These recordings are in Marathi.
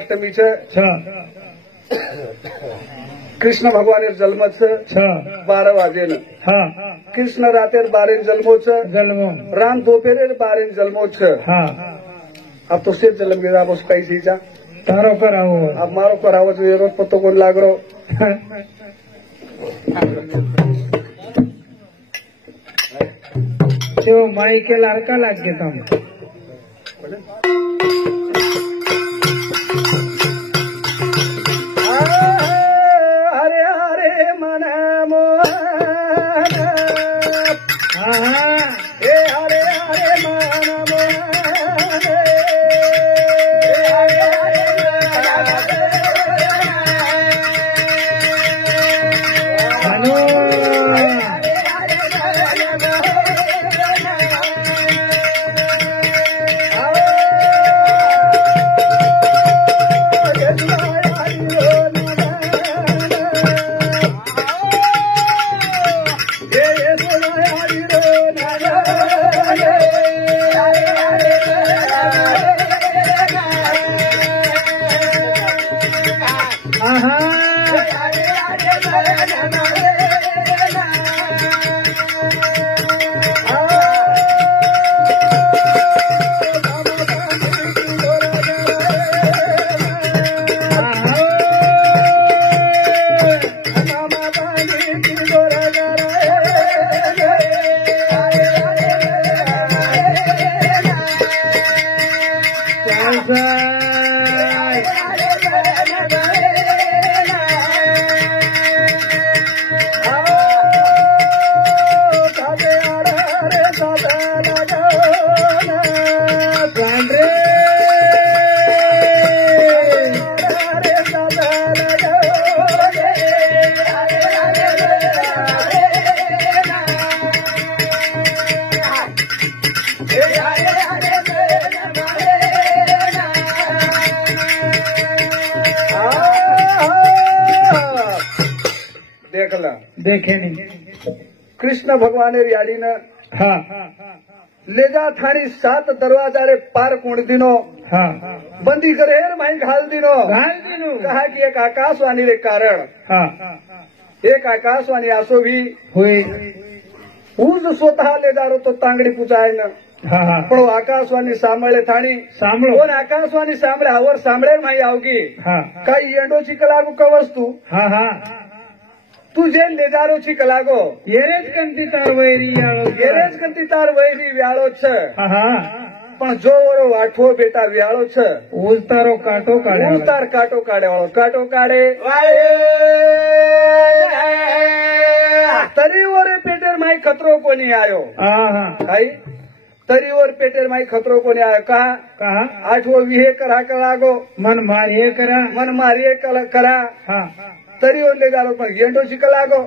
अष्टमीचं कृष्ण भगवान जन्मचं 12 वाजेनं कृष्ण रातेर 12 जन्मोचं राम दोपहर 12 जन्मोचं अब तो से जन्म गया अब उसका ही जा तारो करावो अब मारो करावो जरूरत पत्तो को लाग रो तो माई के लाड़का लाग गया तुम हरे हरे मन मोहन हे हरे हरे मन देखे नहीं कृष्ण भगवान याड़ी न ले जा थारी 7 दरवाजा रे पार कुण दिनो बंदी करे माई घाल दिनो कहा कि एक आकाशवाणी रे कारण एक आकाशवाणी आसो भी हुई ऊज स्वतः ले जा रो तो तांगड़ी पुचाय न पण आकाशवाणी सांभळे थाणी सांभळो कोण आकाशवाणी सांभळे आवर सांभळे माई आवगी काही येंडोची कलागू कवस्तू तुझे लेजारोची कलागो येरेज कंती तार वैरी येरेज कंती तार वैरी व्याळो छ पण जो वरो वाठવો बेटा व्याळो छ उजतारो काटो काढे उजतार काटो काढे वाळो काटो काढे तरीवर पेटेर माई खतरो कोणी आयो काही तरीवर पेटेर माई खतरो कोणी आयो का 8वो विहे करा कलागो मन मारिये करा तरी ले जालो पण गेंडोची कलागो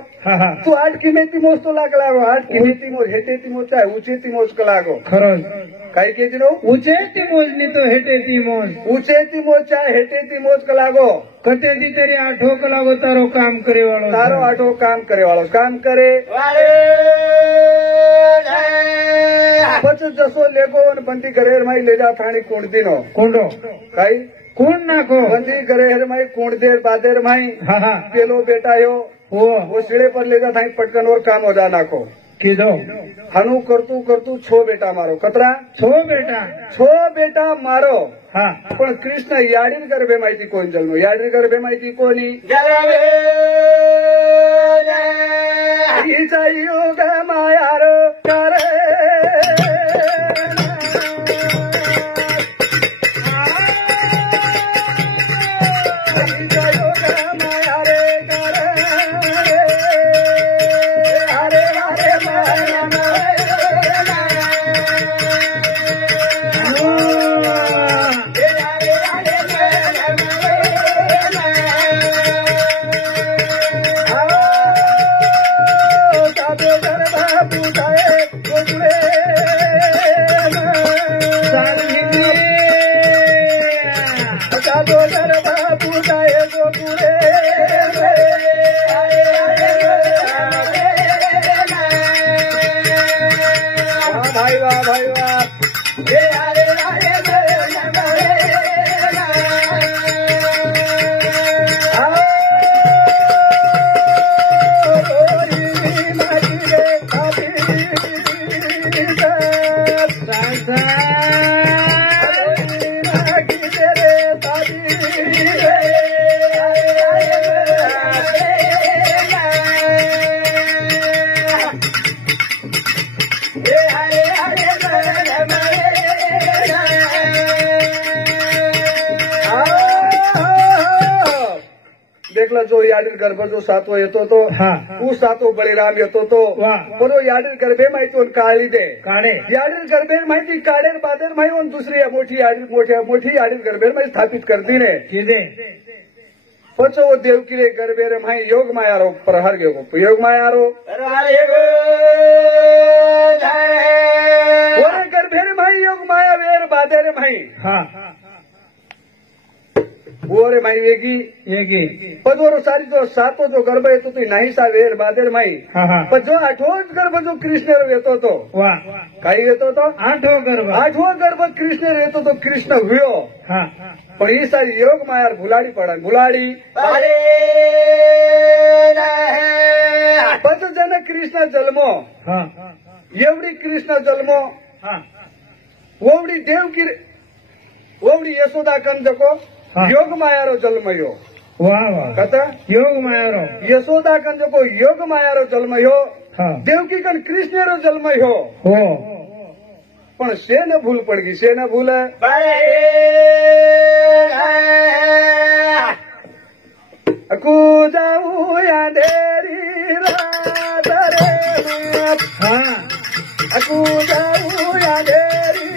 तू 8 की मेती मोज तो लागलागो 8 की मेती मोज हेटे ती मोज चाहे ऊंचे ती मोज कलागो खरो काही केजी नो ऊंचे ती मोज नी तो हेटे ती मोज ऊंचे ती मोज चाहे हेटे ती मोज कलागो कटे दी तेरी 8 कलागो तारो काम करे वालो तारो 8 काम करे वालो काम करे पच जसो लेगो न बंदी गरेर माई ले जा थाणी कोण दिनो कोंडो काही कोण नाखो बंदी गरेर माई कोण देर बादेर माई पेलो बेटा यो वो सिड़े पर ले जा थाई पटकन और काम हो जा नाखो कीधो हनु करतू छो बेटा मारो कतरा छो बेटा मारो पण कृष्ण याडीन गर्भे माहिती कोण जन्म याडीन गर्भे माहिती कोणी हिचा युग मायार करे एकला जो याडील गर्भ जो सातवो येतो तो ऊ सातो बळीराम येतो तो बरो याडील गर्भे माहिती काळी दे याडील गर्भे माहिती काढेर बादेर माहिती दुसरी मोठी याडील गर्भेर माहिती स्थापित करती ने पचो देवकी गर्भेर माही योग मायारो प्रहार घेगो योग मायारो गर्भेर माही योग माया वेर बादेर माही रे माई वेगी पदोरो सारी जो सातो जो गर्भ येतो तो नाही सा वेर बादेर माई पण जो आठवोच गर्भ जो कृष्ण येतो तो काही येतो तो आठवो गर्भ कृष्ण येतो तो कृष्ण हुयो पण ही सारी योग मायार भुलाडी पडा भुलाडी पच जन कृष्ण जन्मो एवढी कृष्ण जन्मो ओवडी देवकी ओवडी यशोदा कंजको योग मायारो जन्मयो कथा योग मायारो यशोदा कन जो योग मायारो जन्मयो देवकी कन कृष्ण रो जन्मयो पण से न भूल पड़ गई से न भूल अकू जाऊ या डेरी रात रे अकू जाऊ या डेरी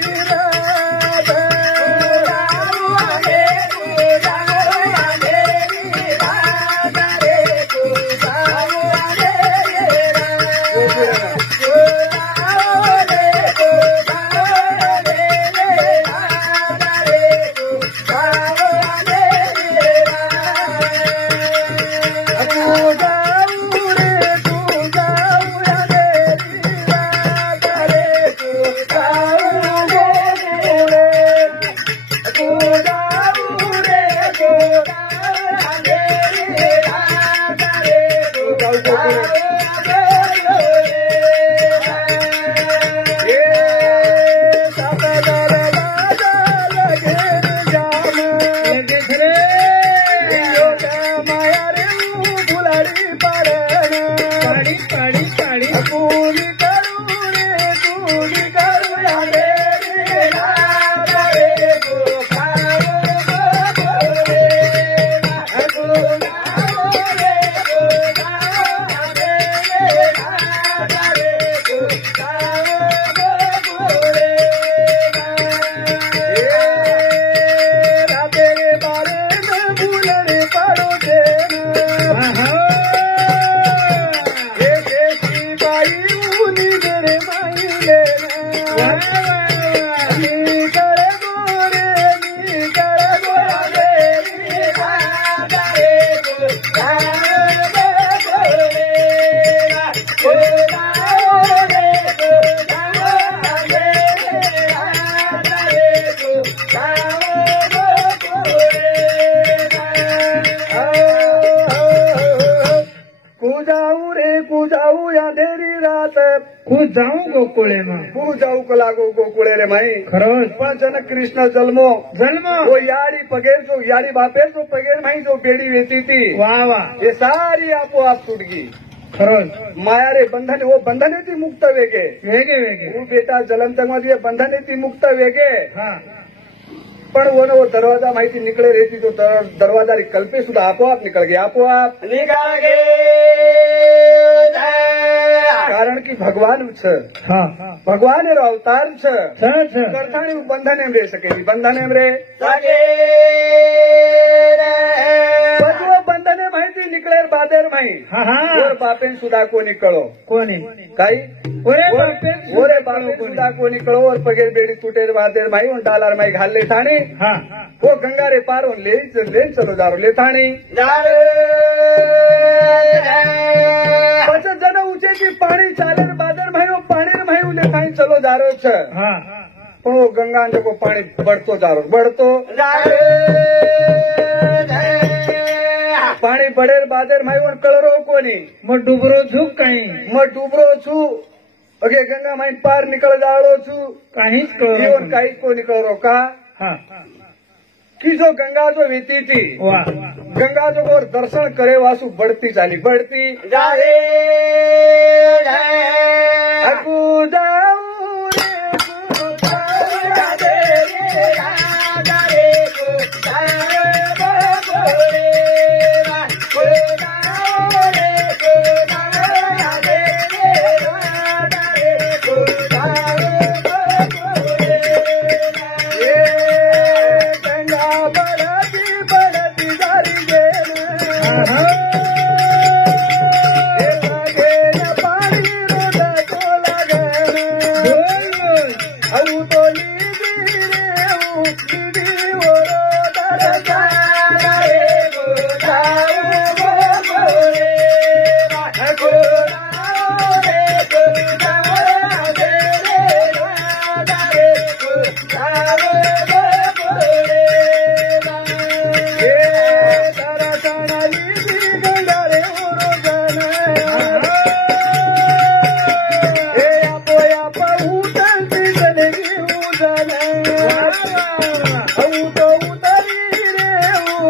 जाऊ गोकुळे तू जाऊ को लागो गोकुळे रे माई खरंच पण जन कृष्ण जन्मो वो याडी पगेर जो याडी बापेर जो पगेर माई जो बेडी वेती थी वाह ये सारी आपोआप टूट गई खरंच माया रे बंधन वो बंधने थी मुक्त वेगे वो बेटा जलंतक मध्ये बंधने थी मुक्त वेगे पण वो दरवाजा माहिती निकले रहती तो दरवाजा कल्पे सुद्धा आपोआप निकल गए आपोआप निकल गए कारण की भगवान छ भगवान रो अवतार छ करताणी बंधन एम रह सके बंधन एम रे बंधने माहिती निकळे बादेर माही और बापेन सुद्धा को निकलो कोणी काही ओरे बापेन सुद्धा को निकलो और पगेर बेड़ी टूटे बादेर माही और डालार माही घाल ले थाने वो गंगा रे पार ले चलो जारो ले थाने पचत जन ऊंचे की पानी चाले बादर माही वो पानी माही उले थाने चलो जारो छ पण वो गंगा को पानी बढ़तो जारो बढ़तो पाणी पडेल बादर माई वर कळरो कोणी मग डुबरो छू काही मग डुबरो छू अगे गंगा माई पार निकल जाळो छू काहीच कळरो काहीच को निकळरो का की जो गंगा जो वीती थी गंगा जो और दर्शन करे वासु बढ़ती चाली बढ़ती जाए अकू जाऊ रे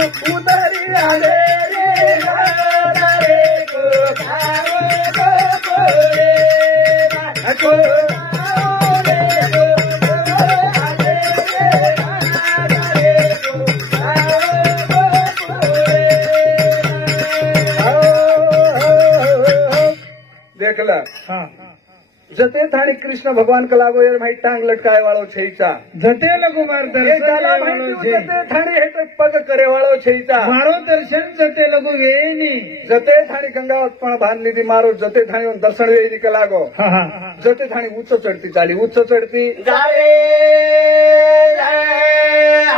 उतरी आले रे रे को देखला जते थाणी कृष्ण भगवान कलागो यार भाई टांग लटकाए वाळो छईचा जते लगुमार दर्शन जते थाणी हे तो पग करे वाळो छईचा मारो दर्शन जते लगु वेनी जते थाणी गंगावत पण बांधली ती मारो जते थाणी दर्शन वेनी कलागो जते थाणी उच्च चढती चाली उच्च चढती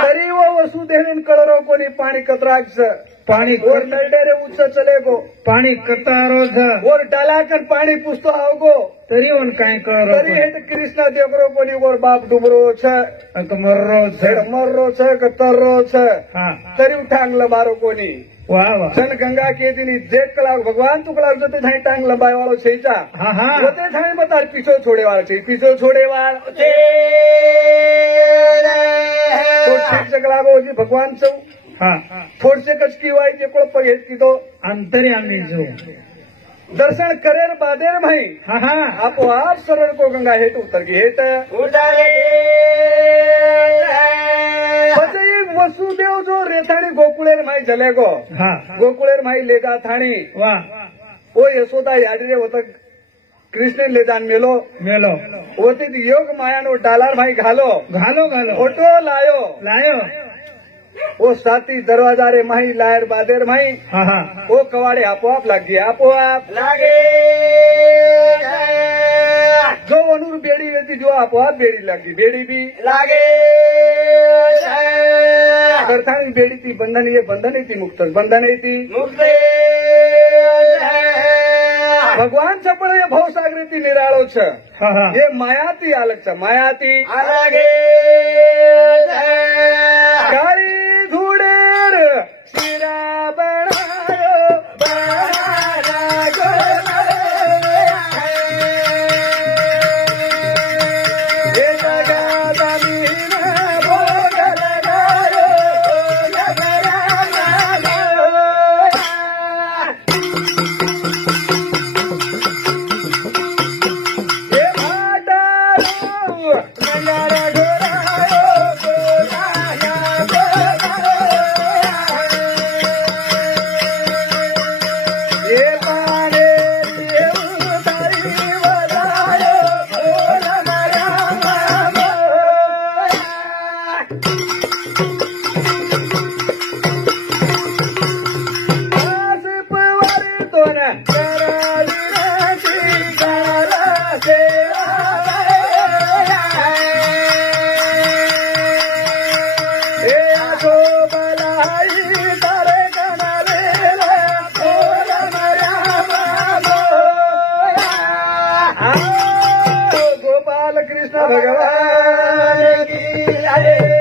तरी वो वसुदेवन कळरो कोणी पाणी कतराक्ष पाणी और नलडेरे उच्च चले गो पाणी कतारो और डालाकर पाणी पुसतो आवगो तरी उन काय करो तरी हे कृष्ण देवरो कोणी और बाप डुबरो छ मर्रो मर्रो छ कतरो छ तरी टांग लबारो कोणी वाह वाह जन गंगा के दिन जेक कलाक भगवान तू कलाक जते थाई टांग लंबाई वालो छईचा जते थाई बता पीछो छोड़े वाला छई पीछो छोड़े वाला तो ठीक जगलागो जी भगवान सौ थोडसे कचकी वाई जे को पगेत की तो अंतर्यामी जो दर्शन करेर बादेर भाई आपोआप सरळ को गंगा हेट उतर की हेट પછી વસુદેવ જો રેથાણી ગોકુળેર માઈ જલે ગો ગોકુળેર માઈ લેજા થાણી વાહ ओ यशोदा याडी रे होता कृष्ण लेजान मेलो मेलो होती योग मायानो डालार भाई घालो घालो घालो फोटो लायो लायो वो साथी दरवाजा रे माही लायर बादेर माही वो कवाड़े आपोआप लागी आपोआप लागे जो वनूर बेड़ी रहती जो आपोआप बेड़ी लगी बेड़ी भी लागे करथाणी बेड़ी थी बंधन ये बंधन ही थी मुक्त बंधन ही थी मुक्त भगवान छपड़ ये भवसागरी थी निराळो छ ये मायाती अलग छ मायाती अलगे काळी धूड़ेर सिरा बनायो गोपाल कृष्ण भगवान की